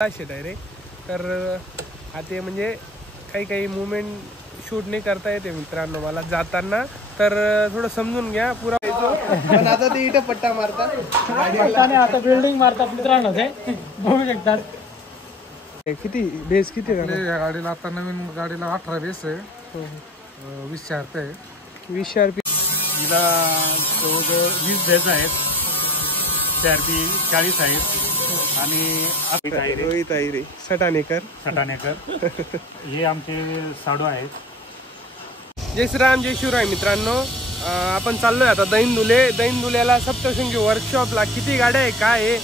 Direct तर आता म्हणजे काही मूवमेंट शूट नाही करता येते मित्रांनो मला जाताना, तर थोडं समजून घ्या पुरा. पण आता ते इथं पट्टा मारतात आता बिल्डिंग मारतात मित्रांनो, ते बघू शकतात. किती बेस किती या गाडीला आता नवीन गाडीला 18 बेस आहे, 20 RP आहे. 20 RP हिला जवळजवळ 20 बेस आहेत, CRP 40 आहेत. आणि रोहित आयरे सटाणेकर हे आमचे साडू आहेत. जय श्रीराम जय शिवराय मित्रांनो. आपण चाललोय आता दैनदुल्याला सप्तशृंगी वर्कशॉपला. किती गाड्या आहे काय आहे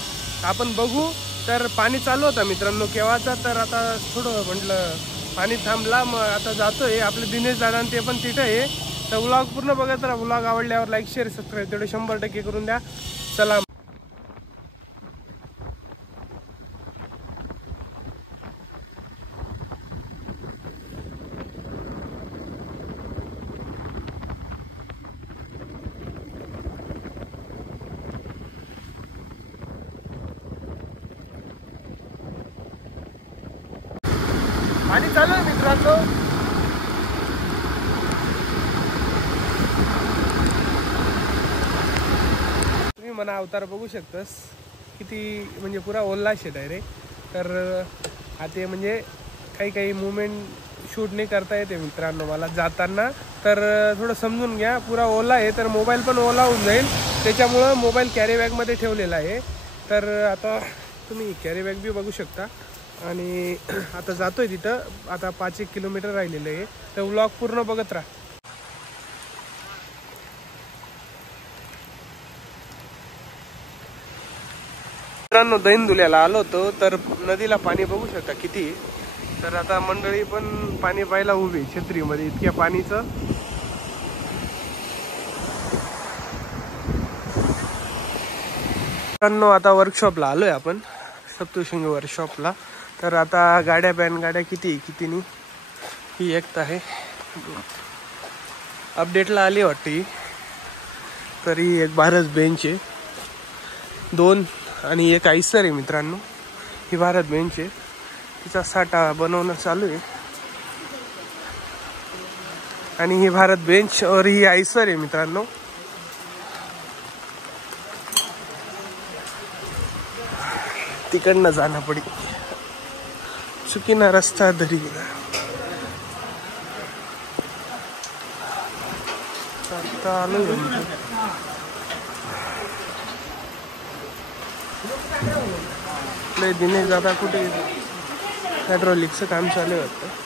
आपण बघू. तर पाणी चालू होता मित्रांनो केव्हाचा, तर आता थोडं म्हटलं पाणी थांबला, मग आता जातोय. आपले दिनेश दादा ते पण तिथं आहे. तर व्लॉग पूर्ण बघत राहा. व्लॉग आवडल्यावर लाईक शेअर सबस्क्राईब तेवढे 100% करून द्या. चला पाणी चालू आहे मित्रांनो. तुम्ही मना अवतार बघू शकतास किती म्हणजे पुरा ओल्ला आहे डायरेक्ट. तर आता म्हणजे काही मूवमेंट शूट नाही करता येते मित्रांनो मला जाताना, तर थोडं समजून घ्या. पुरा ओला आहे, तर मोबाईल पण ओला होऊन जाईल. त्याच्यामुळं मोबाईल कॅरी बॅगमध्ये ठेवलेला आहे. तर आता तुम्ही कॅरी बॅग बी बघू शकता. आणि आता जातोय तिथं. आता 5-1 किलोमीटर राहिलेलं आहे. तर व्लॉग पूर्ण बघत राहा. मित्रांनो दैनदुल्याला आलो होतो, तर नदीला पाणी बघू शकता किती. तर आता मंडळी पण पाणी पाहायला उभी छत्रीमध्ये, इतक्या पाणीचं. मित्रांनो आता वर्कशॉपला आलोय आपण, सप्तशृंगी वर्कशॉपला. तर आता गाड्या किती नाही. ही एक आहे अपडेटला आली वाटते. तर ही एक भारत बेंच आहे, 2 आणि एक आयसर आहे मित्रांनो. ही भारत बेंच आहे, तिचा साठा बनवणं चालू आहे. आणि ही भारत बेंच और ही आयसर आहे मित्रांनो. तिकडनं जाणं पडी चुकीना रस्ता धरी. आता आलोय दिनेश दादा कुठे हायड्रॉलिकचं काम चालू होतं.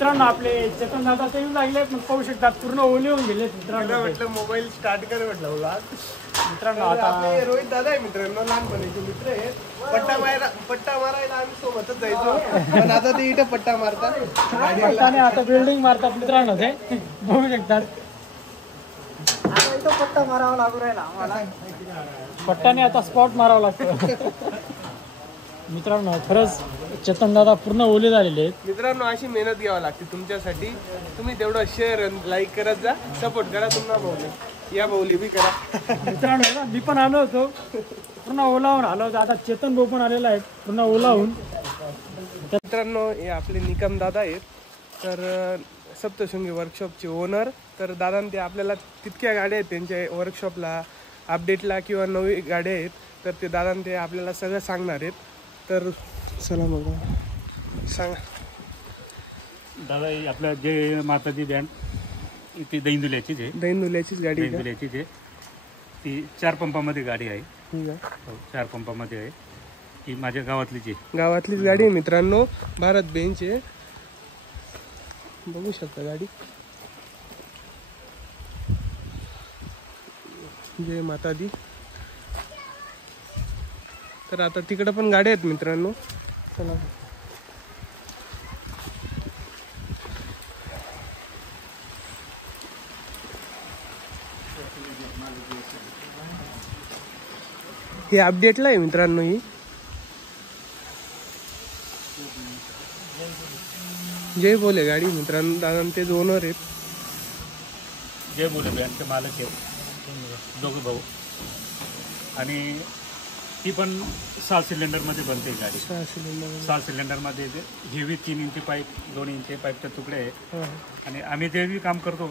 मित्रांनो आपले चेतन दादा ते येऊन लागले, पण पाहू शकतात पूर्ण ओले होऊन गेले मित्रांनो. म्हटलं मोबाईल स्टार्ट कर म्हटलं मित्रांनो. आता आपले रोहित दादा आहे मित्रांनो, लहानपणीचे मित्र आहेत. पट्टा मारायला आम्ही सोबतच जायचो, पण आता ते इथं पट्टा मारतात. आता बिल्डिंग मारतात मित्रांनो, ते बघू शकतात. आता इथं पट्टा मारावा लागू राहिला आम्हाला. पट्टाने आता स्पॉट मारावा लागतो. मित्रांनो खरंच चेतन दादा पूर्ण ओले झालेले आहेत. मित्रांनो अशी मेहनत घ्यावी लागते तुमच्यासाठी. तुम्ही तेवढं शेअर लाईक करत जा, सपोर्ट करा. तुम्हाला भाऊली या भाऊली बी करा. मित्रांनो मी पण आलो होतो, पूर्ण ओलावून आलो होतो. आता चेतन भाऊ पण आलेला आहे पूर्ण ओलावून. मित्रांनो हे आपले निकम दादा आहेत, तर सप्तशृंगी वर्कशॉपचे ओनर. तर दादा ते आपल्याला तितक्या गाड्या आहेत त्यांच्या वर्कशॉपला, अपडेटला किंवा नवी गाड्या आहेत. तर ते दादा ते आपल्याला सगळं सांगणार आहेत. तर चला मग सांगा दादा. आपल्या जे माताजी बँड ती दैनदुल्याचीच आहे. दैनदुल्याचीच गाडी दैनदुल्याचीच आहे. ती 4 पंपामध्ये गाडी आहे. ठीक आहे, 4 पंपामध्ये आहे. ती माझ्या गावातलीच गाडी आहे मित्रांनो. भारत बेंच आहे, बघू शकता गाडी. जय माता दी. तर आता तिकडं पण गाड्या आहेत मित्रांनो. चला हे अपडेटला आहे मित्रांनो. ही जय बोले गाडी मित्रांनो, दादा ते ओनर आहेत. जय बोले बँडचे मालक आहेत. दोघं भाऊ. आणि ती पण 6 सिलेंडरमध्ये बनते गाडी. 6 सिलेंडर. 6 सिलेंडरमध्ये हेवी 3 इंची पाईप, 2 इंची पाईपचे तुकडे आहे. आणि आम्ही जे बी काम करतो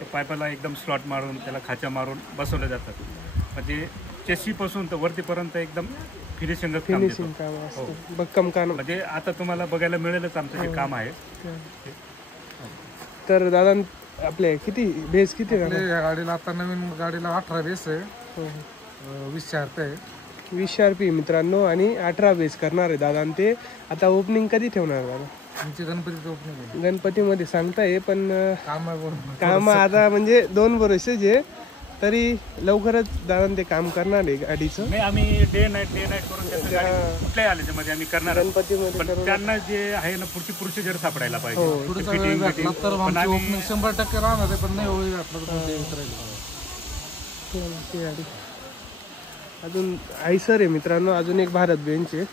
ते पाईपाला एकदम स्लॉट मारून त्याला खाच्या मारून बसवले जातात. म्हणजे चेसीपासून तर वरतीपर्यंत एकदम फिनिशिंग काम असतं. भक्कम काम. म्हणजे आता तुम्हाला बघायला मिळेलच आमचं जे काम आहे. तर दादा आपले किती बेस किती आहे? या गाडीला आता नवीन गाडीला 18 बेस आहे. 20 RP आहे. 20 RP मित्रांनो आणि 18 बेस करणार आहे दादा. आणि ते आता ओपनिंग कधी ठेवणार दादा? आमची गणपतीचं ओपनिंग आहे. गणपतीमध्ये सांगताय पण काम काम आता म्हणजे 2 वर्ष जे तरी लवकरच दादा ते काम करणार आहे गाडीचं. नाही, आम्ही डे नाईट करून त्याचं गाडी कुठल्याही आल्याच्यामध्ये आम्ही करणार आहोत. गणपतीमध्ये पण त्यांना जे आहे ना पुढची प्रोसिजर सापडायला पाहिजे. पुढचा वेळ भेटला तर आमची ओपनिंग 100% राहणार आहे. पण नाही होईल आपलं ते गाडी अजून आयसर आहे मित्रांनो. अजून एक भारत बेंच आहे.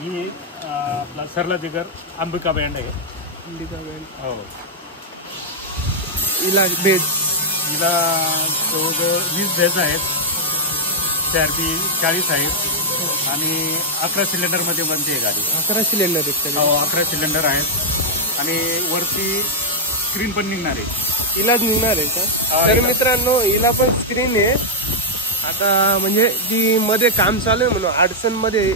ही आपला सरला जिगर अंबिका बँड आहे. हो. हिला बेज हिला जवळजवळ 20 बेज आहेत. CRP 40 आहेत. आणि 11 सिलेंडरमध्ये बनते ही गाडी. 11 सिलेंडर आहेत. हो, 11 सिलेंडर आहेत. आणि वरती स्क्रीन पण निघणार आहे. हिलाच निघणार आहे का? तर मित्रांनो हिला पण स्क्रीन आहे. आता म्हणजे ती मध्ये काम चालू आहे म्हणून अडचण मध्ये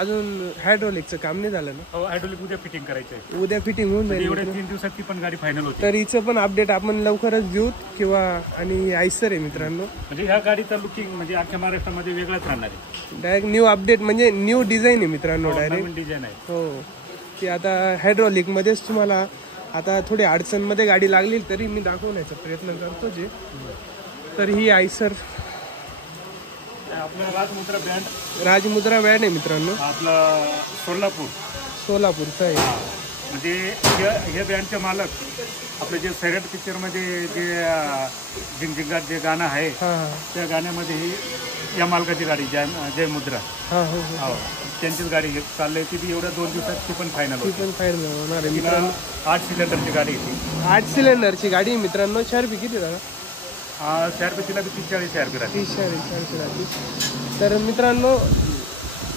अजून हायड्रोलिकचं काम नाही झालं ना. हो, हायड्रोलिक उद्या फिटिंग करायचं आहे. उद्या फिटिंग होऊन जाईल. एवढ्या 3 दिवसात ती पण गाडी फायनल होती. तर हिचं पण अपडेट आपण लवकरच देऊ किंवा. आणि आयसर आहे मित्रांनो. म्हणजे ह्या गाडीचा लुकिंग म्हणजे अख्ख्या महाराष्ट्रामध्ये वेगळाच राहणार आहे. डायरेक्ट न्यू अपडेट म्हणजे न्यू डिझाईन आहे मित्रांनो. डायरेक्ट डिझाईन आहे. हो. ती आता हायड्रोलिक मध्येच तुम्हाला आता थोडी अडचणमध्ये गाडी लागली तरी मी दाखवण्याचा प्रयत्न करतो जे. तर ही आयसर आपला राजमुद्रा बँड आहे मित्रांनो. आपलं सोलापूरचा आहे. म्हणजे हे बँडचे मालक आपलं जे सैराट पिक्चरमध्ये जे झिंगझिंगाट जे गाणं आहे त्या गाण्यामध्ये ही या मालकाची गाडी जय मुद्रा. हो, त्यांचीच गाडी चालली ती बी एवढ्या 2 दिवसात ती पण फायनल होणार आहे मित्रांनो. 8 सिलेंडरची गाडी आहे. 8 सिलेंडरची गाडी मित्रांनो. CRP किती दादा? CRP तिला बी 30-40 CRP राहते. 30-40 राहते. तर मित्रांनो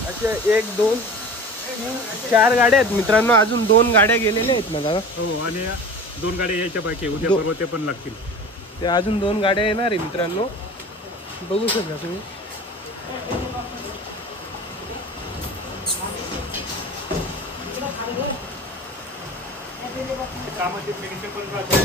अशा 1 2 3 4 गाड्या आहेत मित्रांनो. अजून 2 गाड्या गेलेल्या आहेत ना दादा. हो, आणि 2 गाड्या यायच्या बाकी उद्या परवा ते पण लागतील. ते अजून 2 गाड्या येणार आहे मित्रांनो. बघू शकता तुम्ही. कामाची फिनिशिंग पण राहते.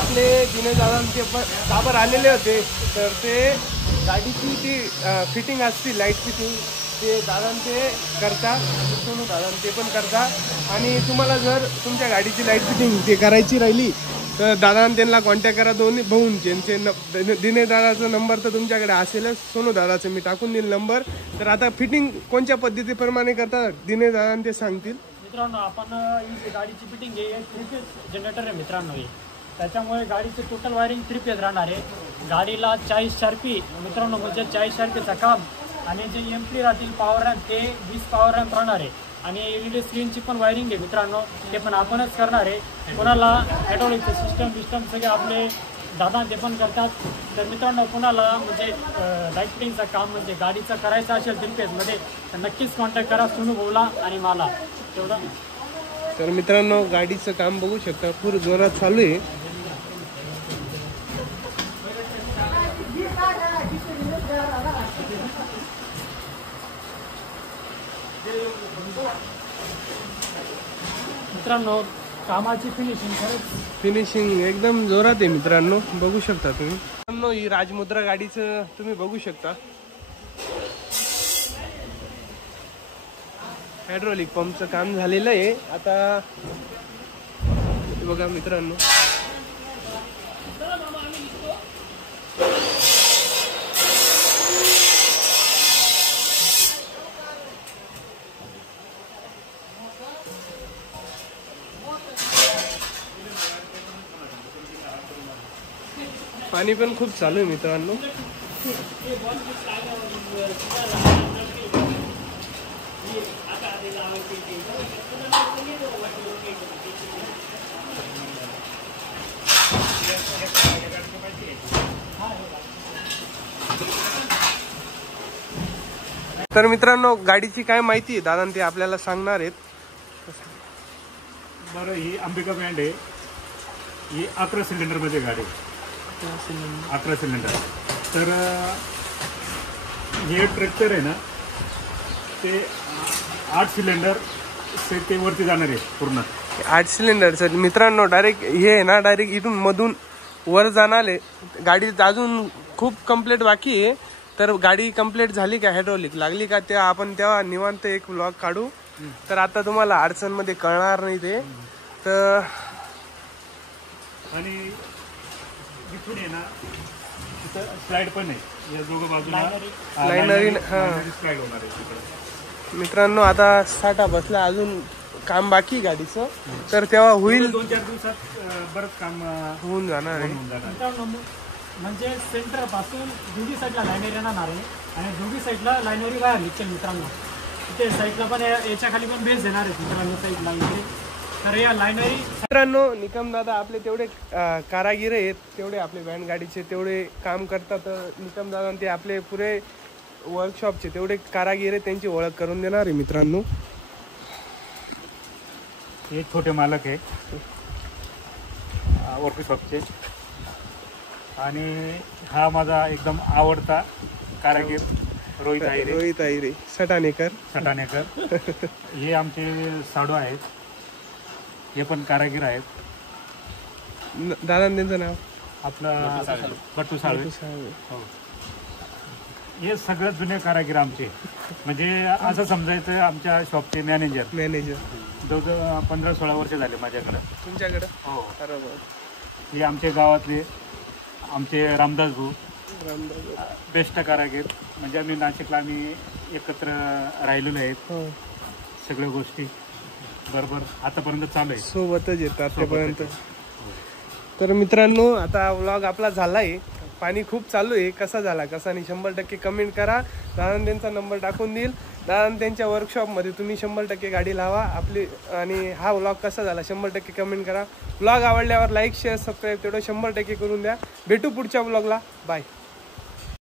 आपले दिनेश दादांचे काबर आलेले होते. तर ते गाडीची ती फिटिंग असते लाईट फिटिंग ते दादांचे करतात. सोनू दादांते पण करतात. आणि तुम्हाला जर तुमच्या गाडीची लाईट फिटिंग ते करायची राहिली तर दादांना त्यांना कॉन्टॅक्ट करा. दोन्ही भाऊंचे दिनेश दादाचा नंबर तर तुमच्याकडे असेलच. सोनू दादाचं मी टाकून देईल नंबर. तर आता फिटिंग कोणत्या पद्धतीप्रमाणे करतात दिनेश दादा ते सांगतील. मित्रांनो आपण ही गाडीची फिटिंग आहे 3 फेज जनरेटर आहे मित्रांनो. हे त्याच्यामुळे गाडीचे टोटल वायरिंग 3 फेज राहणार आहे. गाडीला 40 CRP मित्रांनो म्हणजे 40 CRPचं काम. आणि जे एम्प्ली राहतील पॉवर रॅम्प ते 20 पॉवर रॅम्प राहणार आहे. आणि LED स्क्रीनची पण वायरिंग आहे मित्रांनो. ते पण आपणच करणार आहे. कोणाला हायड्रोलिकचं सिस्टम सगळे आपले दादा ते पण करतात. तर मित्रांनो कोणाला म्हणजे लाईट फिटिंगचं काम म्हणजे गाडीचं करायचं असेल 3 फेजमध्ये तर नक्कीच कॉन्टॅक्ट करा सोनू भाऊला आणि मला तेवढं. तर मित्रांनो गाडीचं काम बघू शकता पूर जोरात चालू आहे. मित्रांनो कामाची फिनिशिंग एकदम जोरात आहे मित्रांनो. बघू शकता तुम्ही. मित्रांनो ही राजमुद्रा गाडीचं तुम्ही बघू शकता. हायड्रोलिक पंपचं काम झालेलं आहे आता. बघा मित्रांनो पाणी पण खूप चालू आहे मित्रांनो. तर मित्रांनो गाडीची काय माहिती आहे दादा ते आपल्याला सांगणार आहेत. बरं, ही अंबिका ब्रँड आहे. ही 11 सिलेंडरमध्ये गाडी आहे. 11 सिलेंडर. तर हे ट्रॅक्टर आहे ना, ते 8 सिलेंडर ते वरती जाणार आहे पूर्ण. 8 सिलेंडरचं मित्रांनो डायरेक्ट हे आहे ना, डायरेक्ट इथून मधून वर जाणार आहे. गाडी अजून खूप कंप्लीट बाकी आहे. तर गाडी कंप्लीट झाली का, हायड्रोलिक लागली का, तेव्हा आपण तेव्हा निवांत एक व्लॉग काढू. तर आता तुम्हाला अडचणमध्ये कळणार नाही ते. तर आणि इथून आहे ना, तिथं स्लाइड पण आहे. या दोघं बाजूला लायनरी स्लाइड होणार आहे तिकडे. मित्रांनो आता साठा बसला, अजून काम बाकी गाडीचं. तर तेव्हा होईल, 2-4 दिवसात बरंच काम होऊन जाणार आहे. होऊन जाणार. मित्रांनो, म्हणजे सेंटर पासून दोन्ही साईडला लायनरी येणार आहे आणि दोन्ही साईडला लायनरी बाहेर निघतील मित्रांनो. तिथे साईडला पण याच्या खाली पण बेस देणार आहेत मित्रांनो साईड लायनरी. तर या लायनरी मित्रांनो निकम दादा आपले तेवढे कारागीर आहेत, तेवढे आपले व्हॅन गाडीचे तेवढे काम करतात. निकम दादा ते आपले पुरे वर्कशॉपचे तेवढे कारागीर आहेत, त्यांची ओळख करून देणार आहे मित्रांनो. हे छोटे मालक आहे वर्कशॉपचे. आणि हा माझा एकदम आवडता कारागीर रोहित आहिरे सटाणेकर. हे आमचे साडू आहेत. हे पण कारागीर आहेत. दादा त्यांचं नाव आपलं पट्टू साळवे. हो. हे सगळ्यात जुने कारागीर आमचे. म्हणजे असं समजायचं आमच्या शॉपचे मॅनेजर. जवळजवळ 15-16 वर्ष झाले माझ्याकडे. तुमच्याकडे? हो. बरोबर. हे आमचे गावातले आमचे रामदास भाऊ बेस्ट कारागीर. म्हणजे आम्ही नाशिकला एकत्र राहिलेलो आहेत. सगळ्या गोष्टी बरोबर आतापर्यंत चालू आहे, सोबतच येतात आतापर्यंत. तर मित्रांनो आता व्लॉग आपला झालाय. पाणी खूप चालू आहे. कसा झाला कसा नाही 100% कमेंट करा. दादा त्यांचा नंबर टाकून देईल. दादा त्यांच्या वर्कशॉपमध्ये तुम्ही 100% गाडी लावा आपली. आणि हा व्लॉग कसा झाला 100% कमेंट करा. व्लॉग आवडल्यावर लाईक शेअर सबस्क्राईब तेवढं 100% करून द्या. भेटू पुढच्या व्लॉगला. बाय.